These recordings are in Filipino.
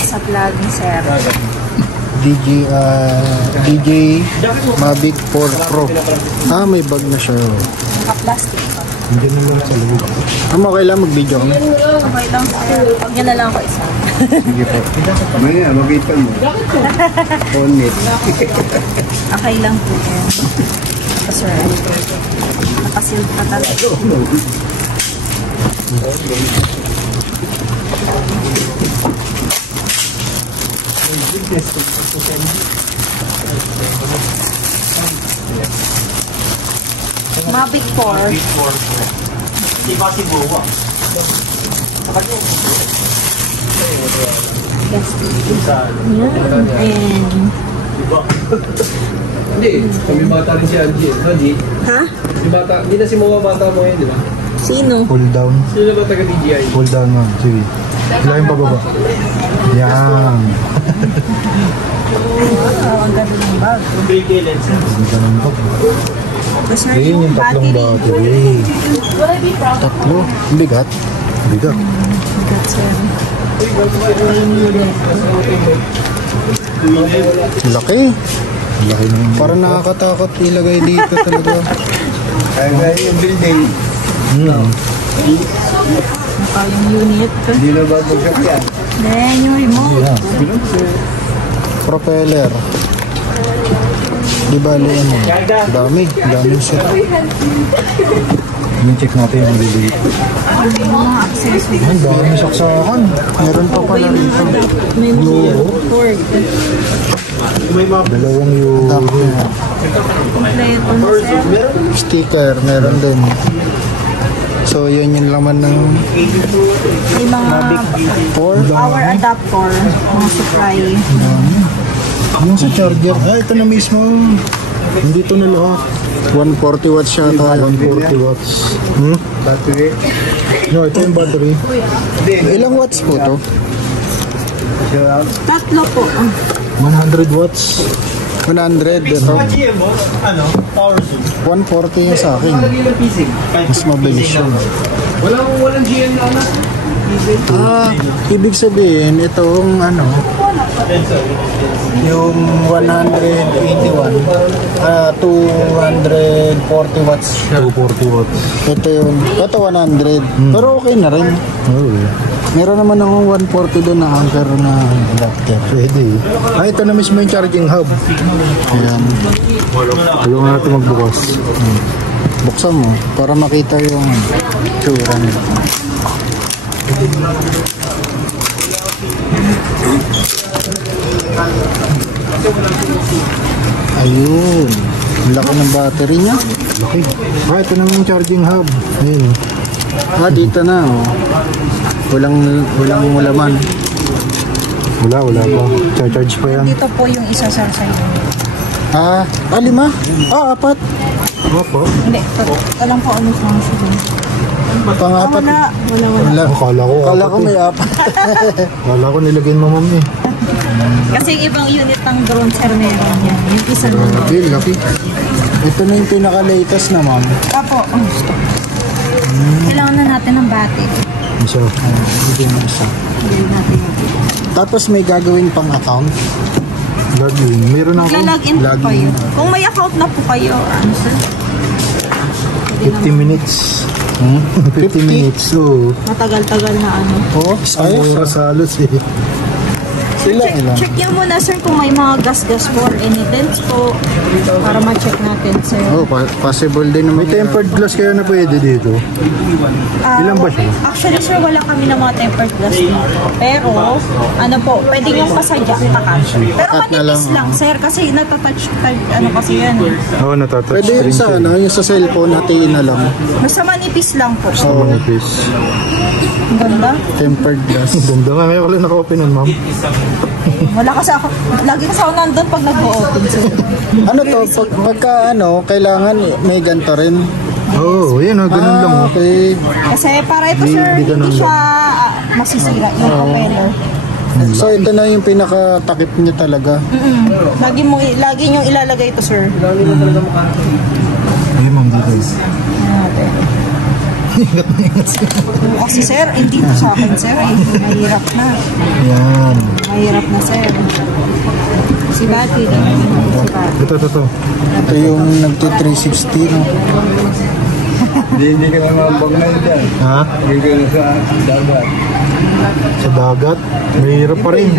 sa vlog ni Sir. DJ Mavic 4 Pro. Ah, may bag na siya. Naka-plastic. Hindi naman sa loob. Okay lang mag-video kami. Okay lang. Pag yan na lang ako isa. Sige po. Maya, mag-ita mo. On it. Okay lang po yan. Sir, nakasilp ka talaga. Mavic 4. Iba si Bowa. Yes. And Hindi, kami bata rin si Angie. Angie? ha? Si bata, hindi na si Mowa bata mo yun, di ba? Sino? Pull down. Sino ba taga-DJI? Pull down mo. Sige. Hilahin pa baba. Yan. Ang ganda ng bag. Big lens. Hindi ka nang bag. Sir, Ayun yung tatlong battery. Tatlo. Bigat. Bigat. Bigat, sir. Laki. Laki na yun. Parang nakakatakot ilagay dito talaga. Kaya yung building. Naka yung unit. Hindi na babagsak yan. Then, yung remote. Propeller. Di ba ano? Dami. Dami set. Check natin yung maliliit. Mga accessories. Ang dami saksakan. Meron pa pala rito. May mga cord. Dalawang euro. Kompleto na, sir. Sticker. Meron din. So, yun yung laman ng May mga power adapter. Mga supply. yung sa charger. Ah, ito na mismo. Hindi ito na lahat. 140 watts siya tayo. 140 watts. Battery? No, ito yung battery. Ilang watts po to? Tatlo po. 100 watts. 100 ito. GM mo? Ano? Power zoom. 140 yung sa akin. Mas mabilis yun. Walang GM na na. Ah, ibig sabihin, itong ano, yung 181, 240 watts siya. 240 watts. Ito 100. Pero okay na rin. Meron naman akong 140 doon na anchor na adapter. Pwede. Ah, ito na mismo yung charging hub. Ayan. Tulungan natin magbukas. Buksan mo para makita yung tsura nila. Ayun. Laki ng battery niya. Laki. Ah, ito naman yung charging hub. Ayun. Ah, dito na. Oh. Walang laman. Wala pa. Charge pa yan. Dito po yung isa, sir, sa inyo. Ah, 5? Ah, 4. Opo. Hindi. Ito lang po ano sa mga Pang-apat. Wala. Kala ko may 4. Kala ko nilagyan mo mami. Kasi yung ibang unit ng drone, sir, meron yan. Yung isa na. Okay, laki. Ito na yung pinaka-latest na ma'am. Apo. Kailangan na natin ng battery. Isa. Hindi na isa. Hindi natin. Tapos may gagawin pang account. Login. Meron ako. Magla-login po kayo. Kung may account na po kayo, ano, sir? 50 minutes. 50 minutes. So, Matagal-tagal na ano. oh, isang oras halos eh. Check nyo muna, sir, kung may mga gas-gas for any dents po para ma-check natin, sir. Oh, possible din naman. May tempered glass kayo na pwede dito. Ilan ba siya? Actually, sir, wala kami ng mga tempered glass dito. Pero, ano po, pwede nyo pasadya, takat. Pero manipis lang, sir, kasi natatouch, ano kasi yan. Oo, natatouch. Pwede yung sa, ano, yung sa cellphone natin na lang. Basta manipis lang po. Oo, manipis. Ang ganda. Tempered glass. Ganda nga, ngayon ko lang naka-open nun, ma'am. Wala kasi ako, lagi kasi ako nandun pag nag-o-open, sir. Ano to, pagka ano, kailangan may ganito rin. Oo, yan o, ganun lang. Okay. Kasi para ito, sir, hindi siya masisira yung propeller. So ito na yung pinaka-takip niya talaga. Lagi nyo ilalagay ito, sir. Ay, ma'am, dito. Ingat na ingat siya. Kasi, sir, hindi ito sa akin, sir. Mahirap na. Yan. Mahirap na, sir. Si Bati. Si Bati. Ito. Ito yung nagti-360, no? Hindi ka na mabag na yun dyan. Ha? Hindi ka na sa dagat. Sa dagat? Mahirap pa rin.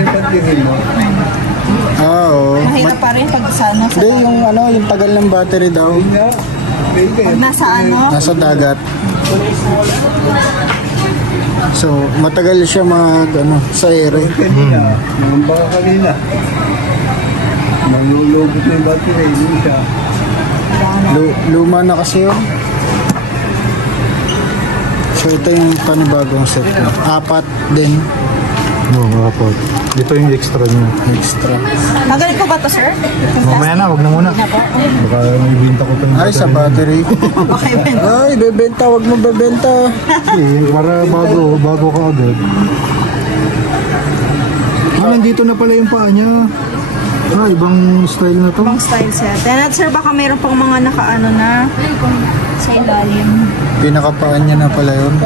Oo. Mahirap pa rin pag sa ano. Hindi, yung ano, yung tagal ng battery daw. Pag nasa ano. Nasa dagat. So, matagal siya ano, sa ere. Kanina, baka kanina. Manlulubot na yung battery, hindi siya. Luma na kasi yun. So, ito yung panibagong set ko. 4 din. Oo, apat. Ito yung extra niya. Extra. Magaling ko ba to, sir? Mamaya na, wag na muna. Baka ibinta ko pa yung Ay, sa battery. Okay, Ben. Ay, bebenta. Wag mo bebenta. Para bago ka agad. Nandito na pala yung paa niya. Ibang style na to. Ibang style, sir. Then, sir, baka mayroon pang mga nakaano na sa ilalim. Pinakapaan niya na pala yun.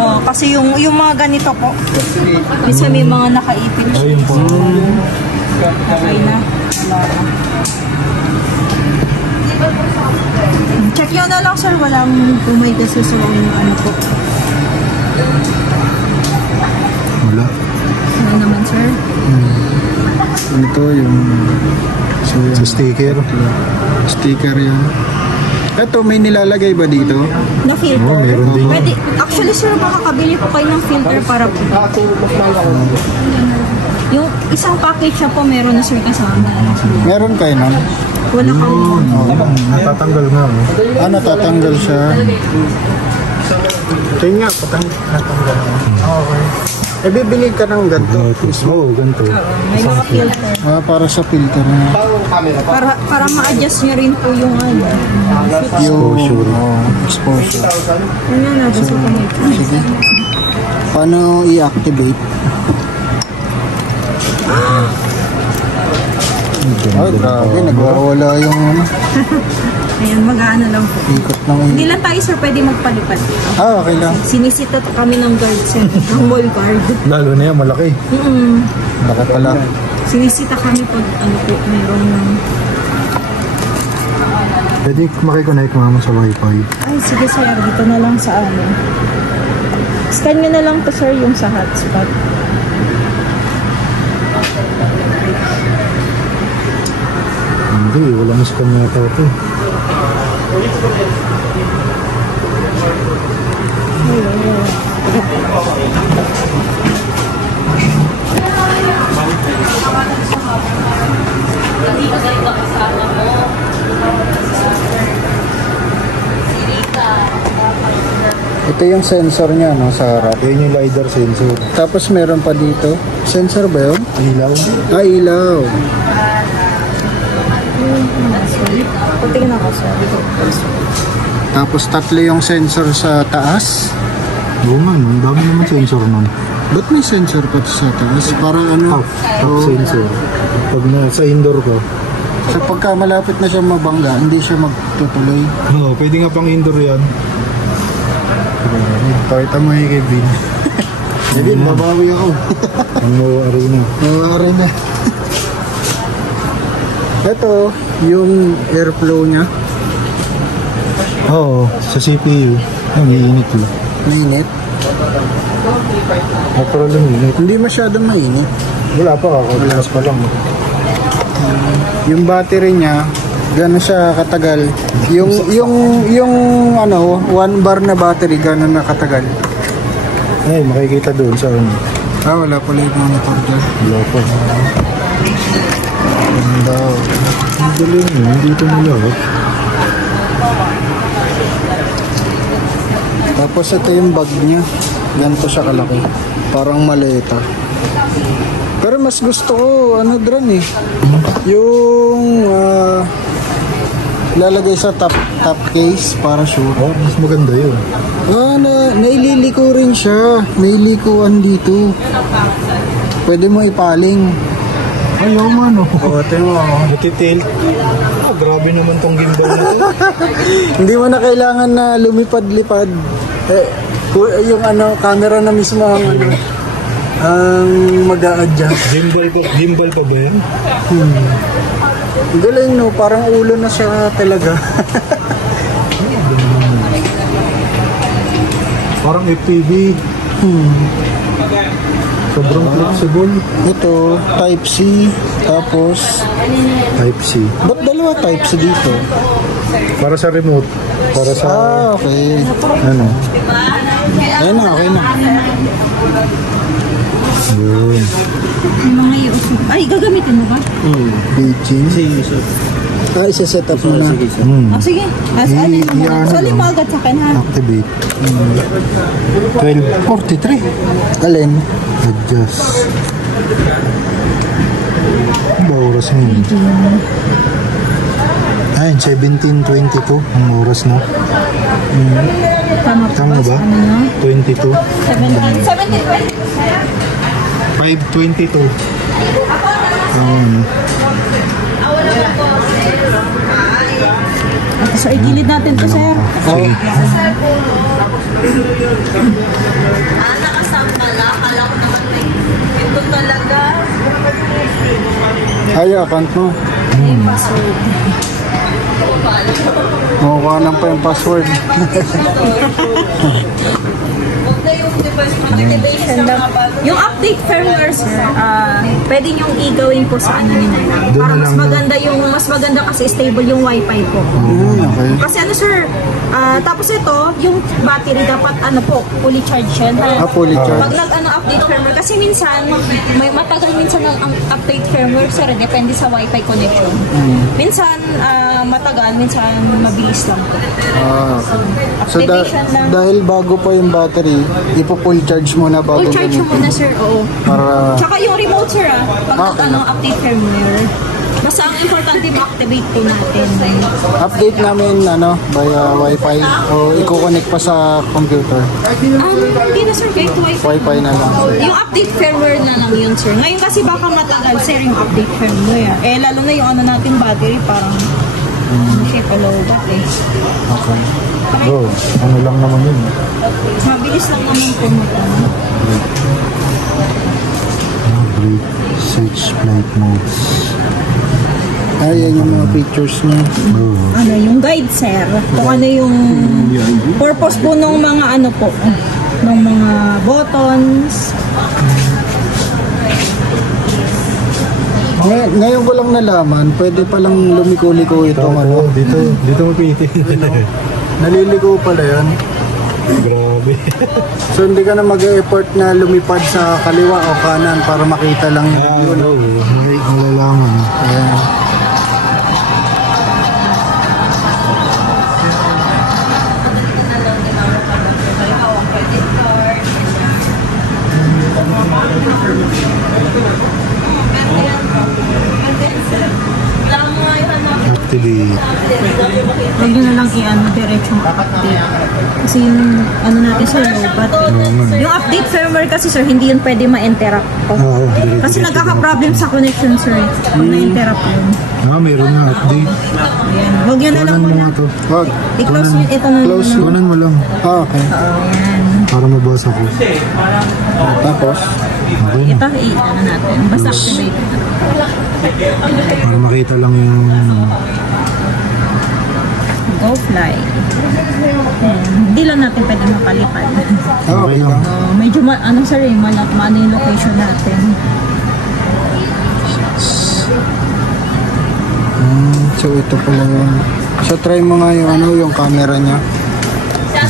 Oh, kasi yung mga ganito po. Kasi may mga nakaipit siya. Ayun po. Okay na. Wala na. Check nyo na lang, sir. Walang tumay kasi sa ano po. Wala. Ano naman, sir? Ito yung Sa sticker. sticker yun. Ito, may nilalagay ba dito? Na filter? Oo, meron din. Pwede. Actually, sir, makakabili po kayo ng filter para po. Yung isang package siya po, meron na, sir, kasama. Meron kayo nun? Wala kang... Natatanggal nga. Natatanggal siya. Ito nga, natanggal. Okay. Bibili ka ng ganito. Oo, ganito. May mga filter. Para sa filter na. Para ma-adjust nyo rin po yung ano. Exposure. Exposure. Ano na, gusto ko may Sige. Paano i-activate? Ay, grabe. Nagwawala yung ano. Ayan, mag-ano lang po. Ikot ng Hindi lang tayo, sir, pwede magpalipad. Okay lang. Sinisita kami ng guard, sir. Ng mall guard. Lalo na yan, malaki. Baka pala. Sinisita kami pag ano po, meron ng... Pwede makikonnect mo sa wifi. Ay, sige, sir. Dito na lang sa ano. Scan nyo na lang to, sir, yung sa hotspot. Hindi, walang scam yata ito. Ito yung sensor niya, no, sa harap. Yan yung LiDAR sensor. Tapos meron pa dito. Sensor ba yun? Ilaw. Ilaw. Tingnan ko, sir. Tapos 3 yung sensor sa taas. Oo nga, no? Ang dami naman sensor nun. Ba't may sensor pa sa taas? Para ano? Top sensor. Pag sa indoor ko. So pagka malapit na siya mabangga, hindi siya magtutuloy. Oo, pwede nga pang indoor yan. Pakita mo yung Kevin. Kevin, babawi ako. Ang arena. Nawari na. Ito, yung airflow niya. Oo, sa CPU. Ang iinit yun. Mainit. Natural lang init. Hindi masyadong mainit. Wala pa ako. Wala pa lang. Yung battery niya, gano'n siya katagal. Yung ano, 1 bar na battery, gano'n na katagal. Ay, makikita doon sa ano. Wala pala yung monitor dyan. Wala pa. Ganda. Ang galing yun. Dito nila. Tapos ito yung bag niya. Ganito siya kalaki. Parang maleta. Pero mas gusto ko, ano dran eh. Yung lalagay sa top case para sure. Oh, mas maganda yun. Naililiko rin siya. Nailikuan dito. Pwede mo ipaling. Ayaw mo ano. Ito mo. Natitilt. Grabe naman tong gimbal na to. Hindi mo na kailangan na lumipad-lipad. Yung ano, camera na mismo ang ano. ang mag-a-adjust. Gimbal pa ba yan? Galing no, parang ulo na siya talaga. Parang FPV. Sobrang flexible. Ito, Type-C, tapos Type-C. ba't dalawa Type-C dito? Para sa remote. Para sa... Okay. Ano? Ayun na, okay na. Yun. Yung mga iusog. Ay, gagamitin mo ba? Beijing. Isa-set up mo na. Oh, sige. As ano I- mo. i-ano Sali lang. mo agad sa akin, ha? Activate. 12:43. Alin? Adjust. Ano ba oras ngayon? Ayun, 17:22 ang oras na. Tama po Tama ba? Ano nyo? 22. 17, 5:22. So, igilid natin to, sir. Sige. Ito talaga. Ay, account mo. Makukuha lang pa yung password. Activation lang. Yung update firmware, sir, pwede niyong igawin po sa ano nila lang. Doon Para na mas lang, maganda mas maganda kasi stable yung wifi po. Okay. Kasi ano, sir, tapos ito, yung battery dapat ano po, fully charged yan. Fully charged. Pag update firmware, kasi minsan, may matagal minsan ang update firmware, sir, depende sa wifi connection. Minsan, matagal, minsan mabilis lang po. So, Activation lang. dahil bago pa yung battery, ipo-full charge muna bago Full charge mo gamitin. muna, sir, oo. Para, Tsaka yung remote, sir, pag Okay. update firmware. Basta ang importante ma-activate po natin. update namin via wifi o i-connect pa sa computer. Hindi na, sir, kahit wifi. Wifi na lang. Yung update firmware na lang yun, sir. Ngayon kasi baka matagal, sir, yung update firmware. Lalo na yung natin battery, parang siya palobat eh. Okay. Bro, ano lang naman yun. Mabilis lang naman po Break, search flight modes. Ayan yung mga pictures niya. ano yung guide, sir. Kung ano yung purpose po ng mga ng mga buttons. Ngayon ko lang nalaman, pwede palang lumiko-liko itong ano. Dito mapiti. Naliligo pala yan. Grabe. So hindi ka na mag-e-effort na lumipad sa kaliwa o kanan para makita lang yung Ano, malalaman. Ayan. Activate. Huwag nyo na lang diretsong update. Kasi yung natin, sir, lobat eh. Yung update firmware kasi, sir, hindi yun pwede ma-interrupt po. Oo, direct. Kasi nagkaka-problem sa connection, sir. Pag na-interrupt yun. Meron na update. Ayan. Huwag nyo na lang Kunan mo muna. nga to. Wag. I-close nyo ito na. Close. Kunan mo lang. Okay. Ayan. Para mabasa ko. Tapos, Okay na. Ito, natin. Basta activate. Para makita lang yung... Go fly. Ayan. Hindi lang natin pwede mapalipad. Okay lang. Medyo, sir, maano yung location natin. so ito pala yun. So try mo nga yung camera niya.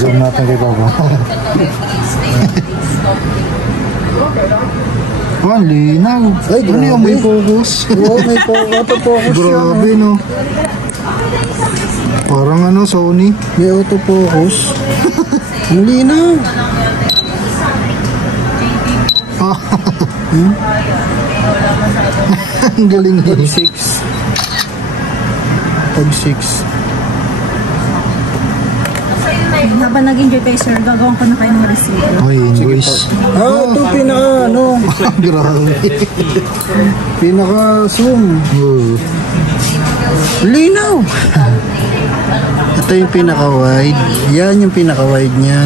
Zoom natin kay Papa. Ang linaw. Ay, Ano yung may focus? Oo, may autofocus siya. Grabe, no? Parang Sony. May autofocus. Ang linaw. Ang galing Pag din. 6. Pag 6. Habang nag-enjoy kayo, sir, gagawin ko na kayo ng receipt. Ay, invoice. Ito Grabe. pinaka-zoom. Oh. Linaw. Ito yung pinaka-wide. Yan yung pinaka-wide niya.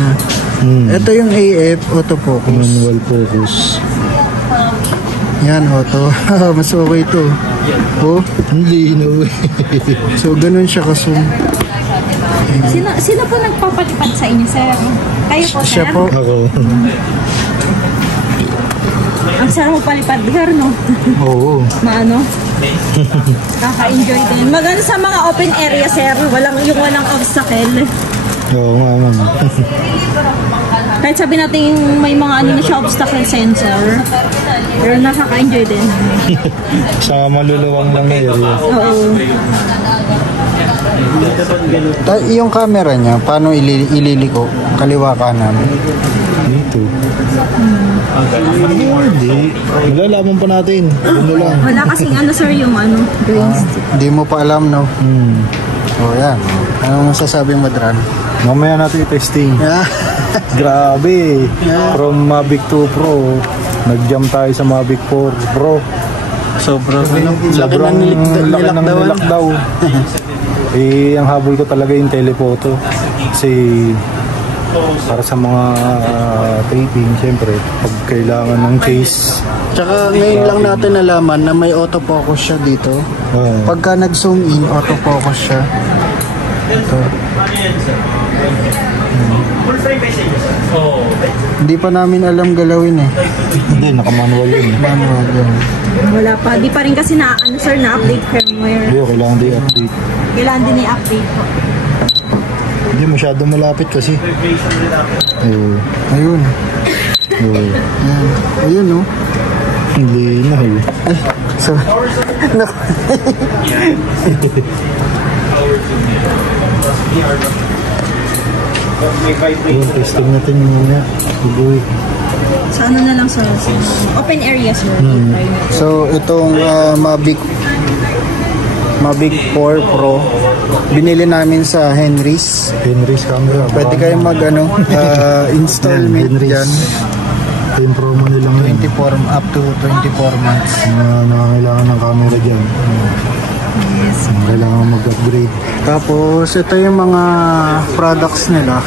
Ito yung AF, autofocus. Manual focus. Yan, auto. Mas okay to. Oh, Hindi, no. so ganun siya ka-zoom. Sino po nagpapalipad sa inyo, sir? Kayo po, sir? Siya po. Ako. Ang sarap mo palipad, sir, no? Oo. Maano? Kaka-enjoy din. Maganda sa mga open area, sir. Walang obstacle. Oo nga, ma'am. Kahit sabi natin may mga ano na siya, obstacle sensor. Pero nakaka-enjoy din. Sa maluluwang lang na area. Oo. Yung camera niya, paano ililiko? Kaliwa kanan. Dito. Hindi. Malalaman pa natin. Ano lang. Wala kasing ano, sir, yung ano, green stick. Hindi mo pa alam, no? Oh, yan. Anong masasabi mo, Dran? Mamaya natin i-testing. Grabe. From Mavic 2 Pro, nag-jump tayo sa Mavic 4 Pro. Sobrang Sobrang laki ng nilakdaw. Eh, ang habol ko talaga yung telephoto. Kasi para sa mga taping, syempre, pag kailangan ng case. Tsaka ngayon lang natin nalaman na may autofocus siya dito. Pagka nag-zoom in, autofocus siya. Ito. Hindi pa namin alam galawin eh. Hindi, naka-manual yun. Manual yun. Wala pa. Di pa rin kasi na, ano, sir, na-update firmware. Hindi, kailangan din i-update. Kailangan din i-update po. Hindi, masyado malapit kasi. Ayun. Ayun. Ayun, no? Hindi na eh. So, no. Ayun, testing natin muna. Ugoy. Sa ano na lang, sir? Open area, sir. So, itong Mavic 4 Pro, binili namin sa Henry's. Henry's camera. Pwede kayong installment Henry's. dyan. Ito yung promo nila ngayon. 24, up to 24 months. Mga nakakailangan ng camera dyan. Kailangan mag-upgrade. Tapos, ito yung mga products nila.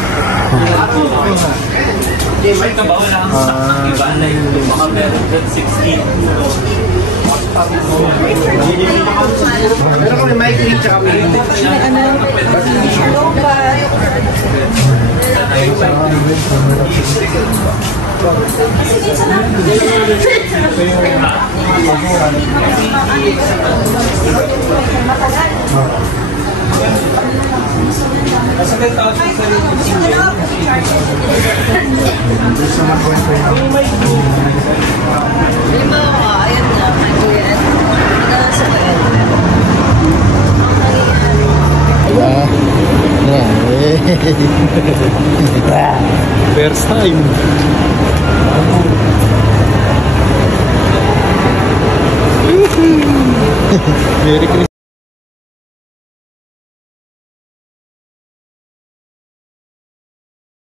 First time. Merry Christmas.